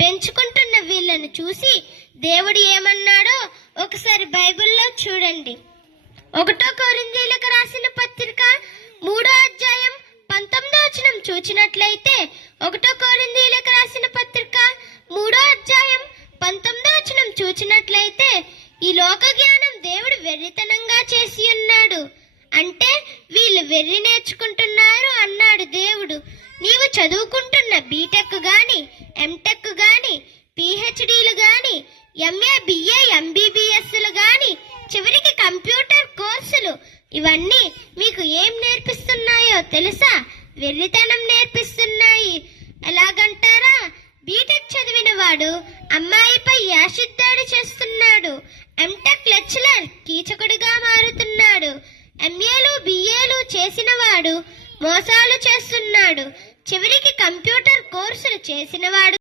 పెంచుకుంటున్న వీళ్ళను చూసి దేవుడు ఏమన్నాడో ఒకసారి బైబిల్లో చూడండి. 1 కొరింథీయులకు రాసిన పత్రిక 3వ అధ్యాయం 19వ వచనం చూచినట్లయితే 1 కొరింథీయులకు రాసిన పత్రిక 3వ అధ్యాయం 19వ వచనం చూచినట్లయితే ఈ లోక జ్ఞానం దేవుడు వెర్రితనంగా చేసి ఉన్నాడు, అంటే వీళ్ళు వెర్రి నేర్చుకుంటున్నారు అన్నాడు దేవుడు. నీవు చదువుకుంటున్న బీటెక్ గాని, ఎంటెక్ గాని, పిహెచ్డీలు గాని, ఎంఏ, బిఏ, ఎంబీబీఎస్లు గాని, చివరికి కంప్యూటర్ కోర్సులు, ఇవన్నీ మీకు ఏం నేర్పిస్తున్నాయో తెలుసా? వెర్రితనం నేర్పిస్తున్నాయి. ఎలాగంటారా? బీటెక్ చదివిన వాడు అమ్మాయిపై యాసిడ్ దాడి చేస్తున్నాడు, ఎంటెక్ లెక్చరర్ కీచకుడిగా మారుతున్నాడు, ఎంఏలు బిఏలు చేసిన వాడు మోసాలు చేస్తున్నాడు, చివరికి కంప్యూటర్ కోర్సులు చేసిన వాడు